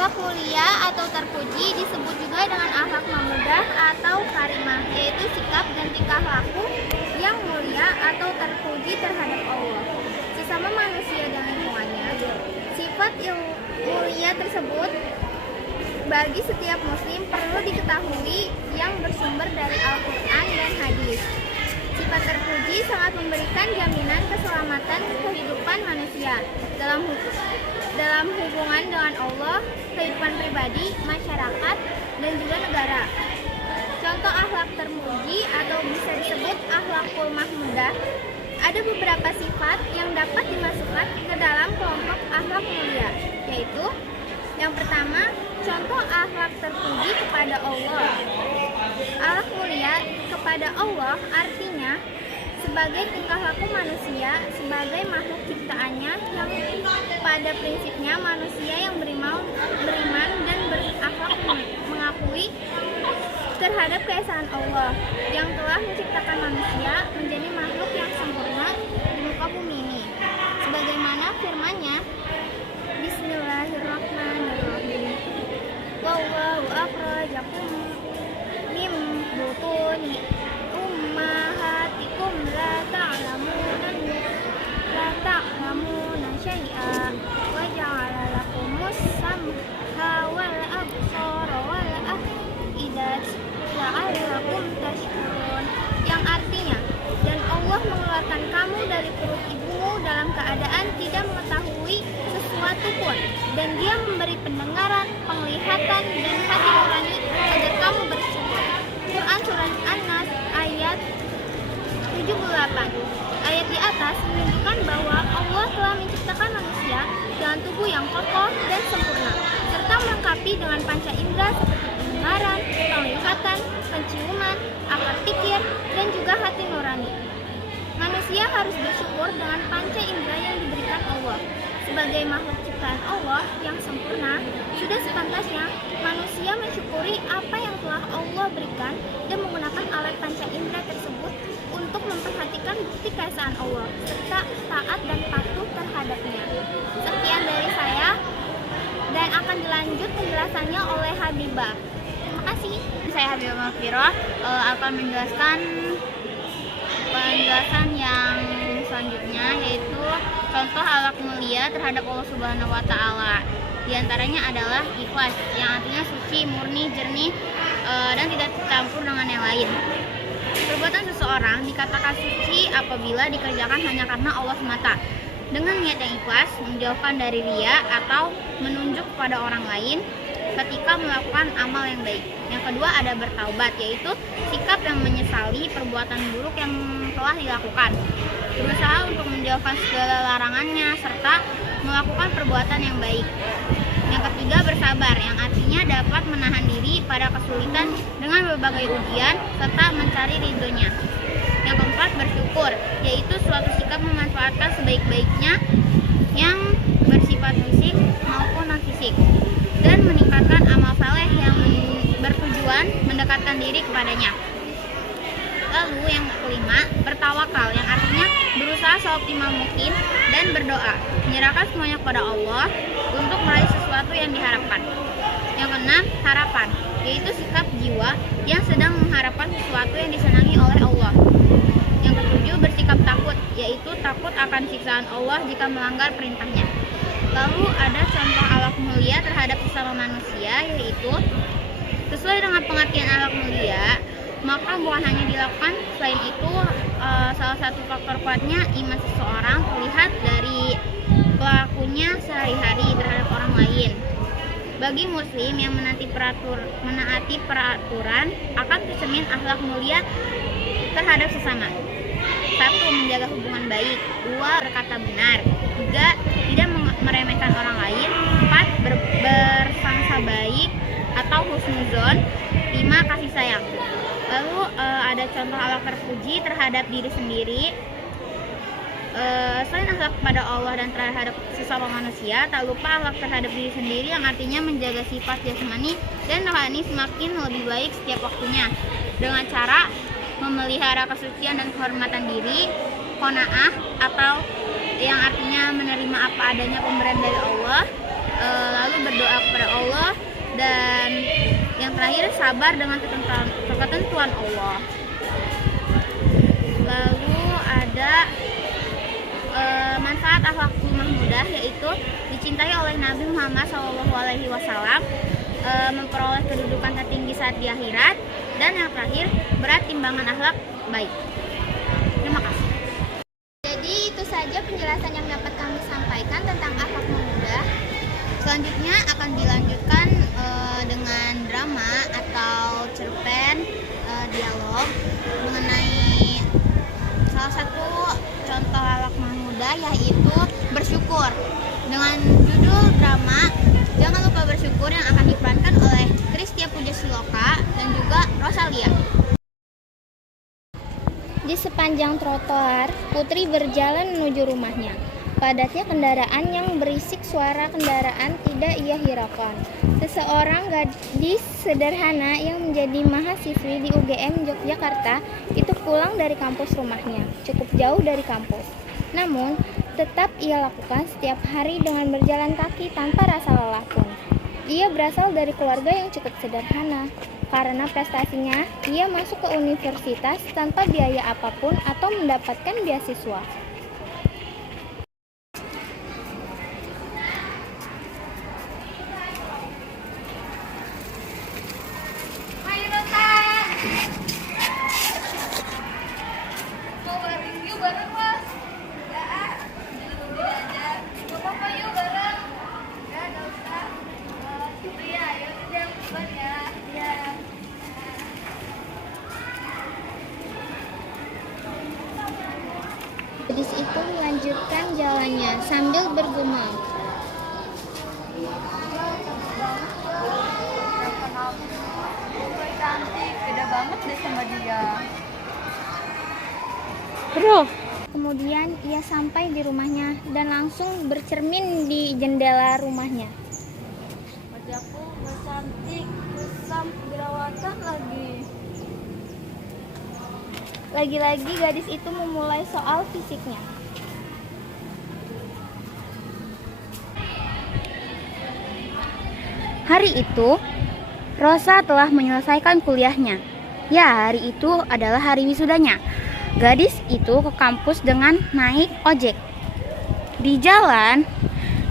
Akhlak mulia atau terpuji disebut juga dengan akhlak mahmudah atau karimah, yaitu sikap dan tingkah laku yang mulia atau terpuji terhadap Allah, sesama manusia dan lingkungannya. Sifat yang mulia tersebut bagi setiap muslim perlu diketahui yang bersumber dari Al-Quran dan hadis. Sifat terpuji sangat memberikan jaminan keselamatan kehidupan manusia dalam hubungan dengan Allah, kehidupan pribadi, masyarakat, dan juga negara. Contoh akhlak terpuji atau bisa disebut akhlakul mahmudah. Ada beberapa sifat yang dapat dimasukkan ke dalam kelompok akhlak mulia, yaitu yang pertama, contoh akhlak terpuji kepada Allah. Akhlak mulia kepada Allah artinya sebagai tingkah laku manusia sebagai makhluk ciptaannya yang pada prinsipnya manusia yang beriman dan berakhlak mengakui terhadap keesaan Allah yang telah menciptakan manusia menjadi makhluk yang sempurna di muka bumi ini. Sebagaimana firman-Nya, Bismillahirrahmanirrahim. Wallahu akhrajakum min butuni ummahatikum la ta'lamuna syai'a wa ja'ala lakumus sam'a wal absara wal af'idata la'allakum tashkurun, yang artinya, dan Allah mengeluarkan kamu dari perut ibumu dalam keadaan tidak mengetahui sesuatu pun, dan Dia memberi pendengaran, penglihatan, dan hati nurani agar kamu bersyukur. Quran Surah An-Nas ayat 78. Ayat di atas menunjukkan bahwa Allah telah menciptakan manusia dengan tubuh yang kokoh dan sempurna, serta melengkapi dengan panca indera seperti pendengaran, penglihatan, penciuman, akal pikir, dan juga hati nurani. Manusia harus bersyukur dengan panca indera yang diberikan Allah. Sebagai makhluk ciptaan Allah yang sempurna, sudah sepantasnya manusia mensyukuri apa yang telah Allah berikan dan menggunakan alat panca indera tersebut untuk memperhatikan bukti keesaan Allah serta taat dan patuh terhadapnya. Sekian dari saya dan akan dilanjut penjelasannya oleh Habibah. Terima kasih. Saya Habibah Mafirah akan menjelaskan penjelasan yang selanjutnya, yaitu contoh akhlak mulia terhadap Allah Subhanahu wa Ta'ala. Di antaranya adalah ikhlas, yang artinya suci, murni, jernih, dan tidak tercampur dengan yang lain. Perbuatan seseorang dikatakan suci apabila dikerjakan hanya karena Allah semata, dengan niat yang ikhlas, menjauhkan dari riya atau menunjuk kepada orang lain ketika melakukan amal yang baik. Yang kedua ada bertaubat, yaitu sikap yang menyesali perbuatan buruk yang telah dilakukan, berusaha untuk menjauhkan segala larangannya serta melakukan perbuatan yang baik. Yang ketiga bersabar, yang artinya dapat menahan diri pada kesulitan dengan berbagai ujian serta mencari ridhonya. Yang keempat bersyukur, yaitu suatu sikap memanfaatkan sebaik-baiknya yang bersifat fisik maupun non-fisik dan meningkatkan amal saleh yang bertujuan mendekatkan diri kepadanya. Lalu yang kelima, bertawakal, yang artinya berusaha seoptimal mungkin dan berdoa, menyerahkan semuanya kepada Allah untuk meraih sesuatu yang diharapkan. Yang keenam, harapan, yaitu sikap jiwa yang sedang mengharapkan sesuatu yang disenangi oleh Allah. Yang ketujuh, bersikap takut, yaitu takut akan siksaan Allah jika melanggar perintahnya. Lalu ada contoh akhlak mulia terhadap sesama manusia, yaitu sesuai dengan pengertian akhlak mulia, maka bukan hanya dilakukan, selain itu salah satu faktor kuatnya iman seseorang terlihat dari pelakunya sehari-hari terhadap orang lain. Bagi muslim yang menaati peraturan akan tercermin akhlak mulia terhadap sesama. 1. Menjaga hubungan baik. 2. Berkata benar. 3. Tidak meremehkan orang lain. 4. Bersangka baik atau husnuzon. 5. Kasih sayang. Lalu ada contoh akhlak terpuji terhadap diri sendiri. Selain akhlak kepada Allah dan terhadap sesama manusia, tak lupa akhlak terhadap diri sendiri, yang artinya menjaga sifat jasmani dan rohani semakin lebih baik setiap waktunya dengan cara memelihara kesucian dan kehormatan diri, qanaah atau yang artinya menerima apa adanya pemberian dari Allah, lalu berdoa kepada Allah, dan yang terakhir sabar dengan ketentuan Allah. Lalu ada manfaat akhlakul mahmudah, yaitu dicintai oleh Nabi Muhammad SAW, memperoleh kedudukan tertinggi saat di akhirat, dan yang terakhir berat timbangan akhlak baik. Terima kasih. Jadi itu saja penjelasan yang dapat kami sampaikan tentang akhlak mahmudah. Selanjutnya akan dilanjutkan dengan drama atau cerpen dialog mengenai salah satu contoh akhlak mahmudah, yaitu bersyukur. Dengan judul drama Jangan Lupa Bersyukur, yang akan diperankan oleh Christia Pujasiloka dan juga Rosalia. Di sepanjang trotoar, Putri berjalan menuju rumahnya. Padatnya kendaraan yang berisik suara kendaraan tidak ia hiraukan. Seseorang gadis sederhana yang menjadi mahasiswi di UGM Yogyakarta itu pulang dari kampus rumahnya, cukup jauh dari kampus. Namun, tetap ia lakukan setiap hari dengan berjalan kaki tanpa rasa lelah pun. Ia berasal dari keluarga yang cukup sederhana. Karena prestasinya, ia masuk ke universitas tanpa biaya apapun atau mendapatkan beasiswa. Gadis itu melanjutkan jalannya sambil bergumam. Cantik, beda banget deh sama dia. Kemudian ia sampai di rumahnya dan langsung bercermin di jendela rumahnya. Wajahku gak cantik, kusam, jerawatan lagi. Lagi-lagi gadis itu memulai soal fisiknya. Hari itu, Rosa telah menyelesaikan kuliahnya. Ya, hari itu adalah hari wisudanya. Gadis itu ke kampus dengan naik ojek. Di jalan,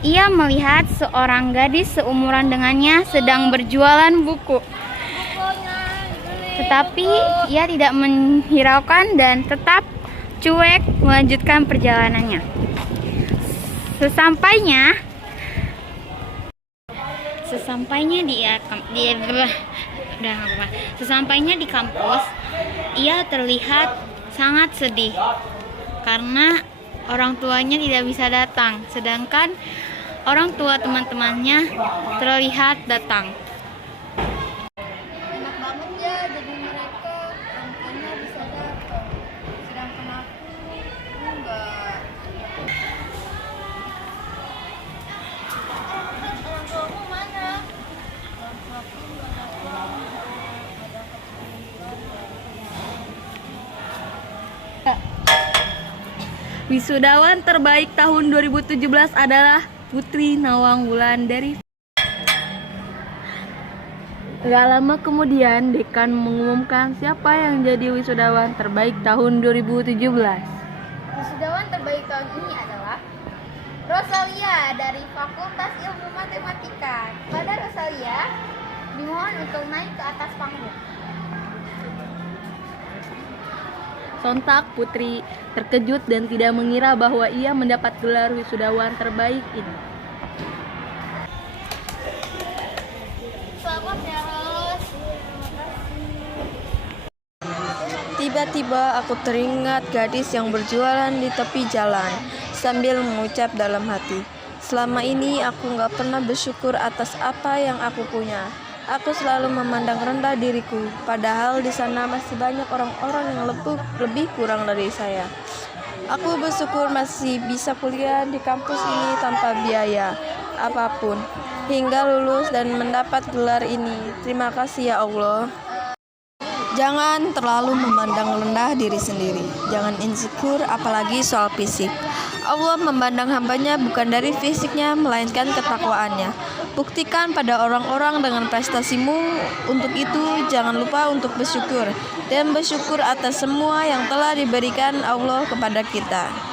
ia melihat seorang gadis seumuran dengannya sedang berjualan buku. Tetapi ia tidak menghiraukan dan tetap cuek melanjutkan perjalanannya. Sesampainya di kampus, ia terlihat sangat sedih karena orang tuanya tidak bisa datang, sedangkan orang tua teman-temannya terlihat datang. Enak banget ya, jadi mereka orang tuanya bisa datang, sedangkan aku enggak. Orang tuamu mana? Orang tuaku enggak datang. Wisudawan terbaik tahun 2017 adalah Putri Nawang Wulan dari. Gak lama kemudian, dekan mengumumkan siapa yang jadi wisudawan terbaik tahun 2017. Wisudawan terbaik tahun ini adalah Rosalia dari Fakultas Ilmu Matematika. Pada Rosalia dimohon untuk naik ke atas panggung. Sontak Putri terkejut dan tidak mengira bahwa ia mendapat gelar wisudawan terbaik ini. Selamat ya, Ros. Tiba-tiba aku teringat gadis yang berjualan di tepi jalan sambil mengucap dalam hati, selama ini aku gak pernah bersyukur atas apa yang aku punya. Aku selalu memandang rendah diriku, padahal di sana masih banyak orang-orang yang lebih kurang dari saya. Aku bersyukur masih bisa kuliah di kampus ini tanpa biaya apapun, hingga lulus dan mendapat gelar ini. Terima kasih ya Allah. Jangan terlalu memandang rendah diri sendiri. Jangan insecure apalagi soal fisik. Allah memandang hambanya bukan dari fisiknya, melainkan ketakwaannya. Buktikan pada orang-orang dengan prestasimu. Untuk itu, jangan lupa untuk bersyukur dan bersyukur atas semua yang telah diberikan Allah kepada kita.